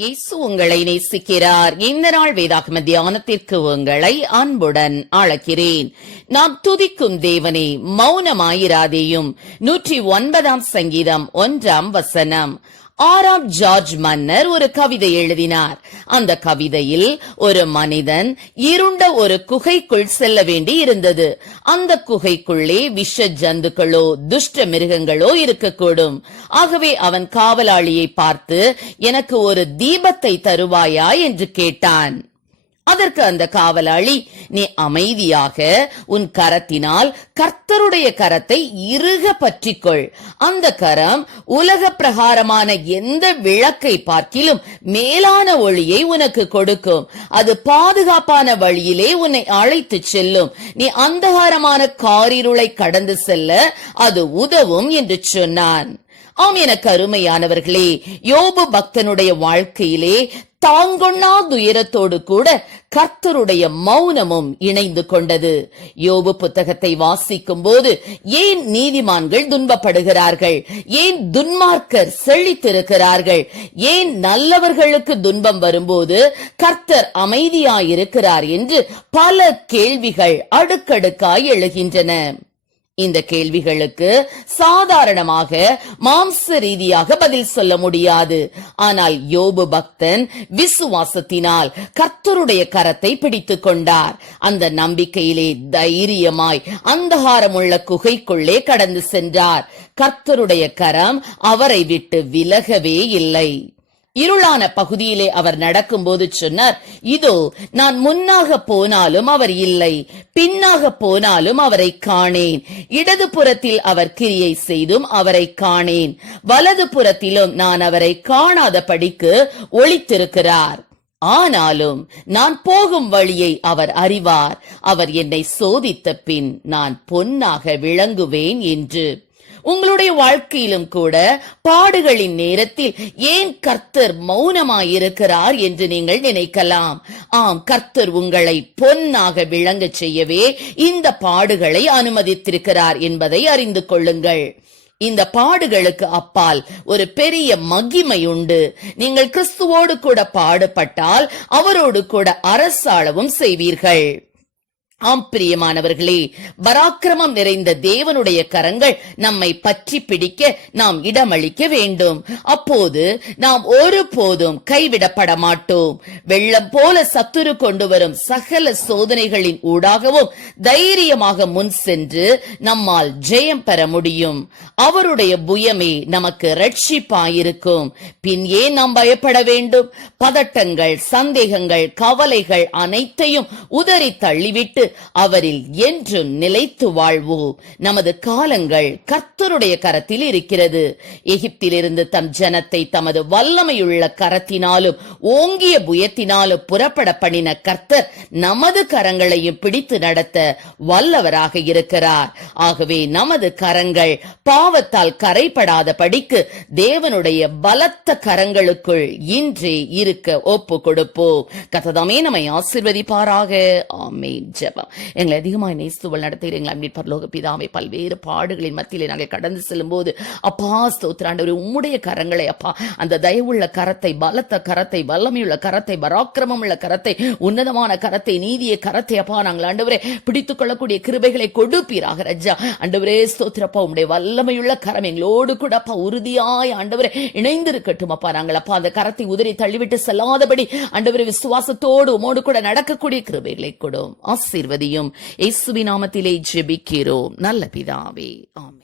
இயேசு உங்களை நேசிக்கிறார். இந்த நாள் வேதாகம தியானத்திற்கு உங்களை அன்புடன் அழைக்கிறேன். நாம் துதிக்கும் தேவனே, மௌனமாயிராதேயும். 109 சங்கீதம் 1 ஆறாம் ஜார்ஜ் மன்னர் ஒரு கவிதை எழுதினார். அந்த கவிதையில் ஒரு மனிதன் இருண்ட ஒரு குகைக்குள் செல்ல வேண்டி இருந்தது. அந்த குகைக்குள்ளே விஷ ஜந்துக்களோ துஷ்ட மிருகங்களோ இருக்கக்கூடும். ஆகவே அவன் காவலாளியை பார்த்து, எனக்கு ஒரு தீபத்தை தருவாயா என்று கேட்டான். அதற்கு அந்த காவலாளி, நீ அமைதியாக உன் கரத்தினால் கர்த்தருடைய கரத்தை இறுக பற்றிக்கொள். அந்த கரம் உலக பிரகாரமான எந்த விளக்கை பார்க்கிலும் மேலான ஒளியை உனக்கு கொடுக்கும். அது பாதுகாப்பான வழியிலே உன்னை அழைத்து செல்லும். நீ அந்தகாரமான காரிருளை கடந்து செல்ல அது உதவும் என்று சொன்னான். ஆம், எனக்கு அருமையானவர்களே, யோபு பக்தனுடைய வாழ்க்கையிலே தாங்கொண்ணா துயரத்தோடு கூட கர்த்தருடைய மௌனமும் இணைந்து கொண்டது. யோபு புத்தகத்தை வாசிக்கும் போது ஏன் நீதிமான்கள் துன்பப்படுகிறார்கள், ஏன் துன்மார்க்கர் செழித்திருக்கிறார்கள், ஏன் நல்லவர்களுக்கு துன்பம் வரும்போது கர்த்தர் அமைதியாயிருக்கிறார் என்று பல கேள்விகள் அடுக்கடுக்காய் எழுகின்றன. இந்த கேள்விகளுக்கு சாதாரணமாக மாம்ச ரீதியாக பதில் சொல்ல முடியாது. ஆனால் யோபு பக்தன் விசுவாசத்தினால் கர்த்தருடைய கரத்தை பிடித்துக் கொண்டார். அந்த நம்பிக்கையிலே தைரியமாய் அந்தகாரமுள்ள குகைக்குள்ளே கடந்து சென்றார். கர்த்தருடைய கரம் அவரை விட்டு விலகவே இல்லை. இருளான பகுதியிலே அவர் நடக்கும்போது சொன்னார், இதோ நான் முன்னாக போனாலும் அவர் இல்லை, பின்னாக போனாலும் அவரை காணேன். இடது புறத்தில் அவர் கிரியை செய்தும் அவரை காணேன், வலது புறத்திலும் நான் அவரை காணாத படிக்கு ஒளித்திருக்கிறார். ஆனாலும் நான் போகும் வழியை அவர் அறிவார். அவர் என்னை சோதித்த பின் நான் பொன்னாக விளங்குவேன் என்று. உங்களுடைய வாழ்க்கையிலும் கூட பாடுகளின் நேரத்தில் ஏன் கர்த்தர் மௌனமாயிருக்கிறார் என்று நீங்கள் நினைக்கலாம். ஆம், கர்த்தர் உங்களை பொன்னாக விளங்க செய்யவே இந்த பாடுகளை அனுமதித்திருக்கிறார் என்பதை அறிந்து கொள்ளுங்கள். இந்த பாடுகளுக்கு அப்பால் ஒரு பெரிய மகிமை உண்டு. நீங்கள் கிறிஸ்துவோடு கூட பாடுபட்டால் அவரோடு கூட அரசாளவும் செய்வீர்கள். ஆம் பிரியமானவர்களே, பராக்கிரமம் நிறைந்த தேவனுடைய கரங்கள் நம்மை பற்றி பிடிக்க நாம் இடமளிக்க வேண்டும். அப்போது நாம் ஒருபோதும் கைவிடப்பட மாட்டோம். வெள்ளம் போல சத்துரு கொண்டு வரும் சகல சோதனைகளின் ஊடாகவும் தைரியமாக முன் சென்று நம்மால் ஜெயம் பெற முடியும். அவருடைய புயமே நமக்கு ரட்சிப்பாயிருக்கும். பின் ஏன் நாம் பயப்பட வேண்டும்? பதட்டங்கள், சந்தேகங்கள், கவலைகள் அனைத்தையும் உதறி தள்ளிவிட்டு அவரில் என்றும் நிலைத்து வாழ்வோம். நமது காலங்கள் கர்த்தருடைய கரத்தில் இருக்கிறது. எகிப்திலிருந்து தம் ஜனத்தை தமது வல்லமையுள்ள கரத்தினாலும் ஓங்கிய புயத்தினாலும் புறப்பட பண்ணின கர்த்தர் நமது கரங்களையும் பிடித்து நடத்த வல்லவராக இருக்கிறார். ஆகவே நமது கரங்கள் பாவத்தால் கரைபடாத படிக்கு தேவனுடைய பலத்த கரங்களுக்குள் இன்றே இருக்க ஒப்பு கொடுப்போம். கர்த்தர் நம்மை ஆசீர்வதிப்பாராக. ஆமென். ஜெபம். எங்களை அதிகமாக நேசித்துவள் நடத்துகிறீங்களா பரலோக பிதாவே, பல்வேறு பாடுகளின் மத்தியிலே நாங்கள் கடந்து செல்லும் போது அப்பா ஸ்தோத்திர ஆண்டவரே, உம்முடைய கரங்களை அப்பா, அந்த தயவுள்ள கரத்தை, பலத்த கரத்தை, வல்லமையுள்ள கரத்தை, பராக்கிரமம் உள்ள கரத்தை, உன்னதமான கரத்தை, நீதிய கரத்தை அப்பா நாங்கள் ஆண்டவரே பிடித்துக் கொள்ளக்கூடிய கிருபைகளை கொடுப்பீராக. ரஜா ஆண்டவரே ஸ்தோத்திரப்பா, உம்முடைய வல்லமையுள்ள கரம் எங்களோடு கூட அப்பா உறுதியாய் ஆண்டவரே இணைந்திருக்கட்டும். அப்பா நாங்கள் அப்பா அந்த கரத்தை உதறி தள்ளிவிட்டு செல்லாதபடி ஆண்டவரே விசுவாசத்தோடு உமோடு கூட நடக்கக்கூடிய கிருபைகளை கொடும். ஆசீர்வதியும். இயேசுவின் நாமத்திலே ஜெபிக்கிறோம் நல்ல பிதாவே. ஆமென்.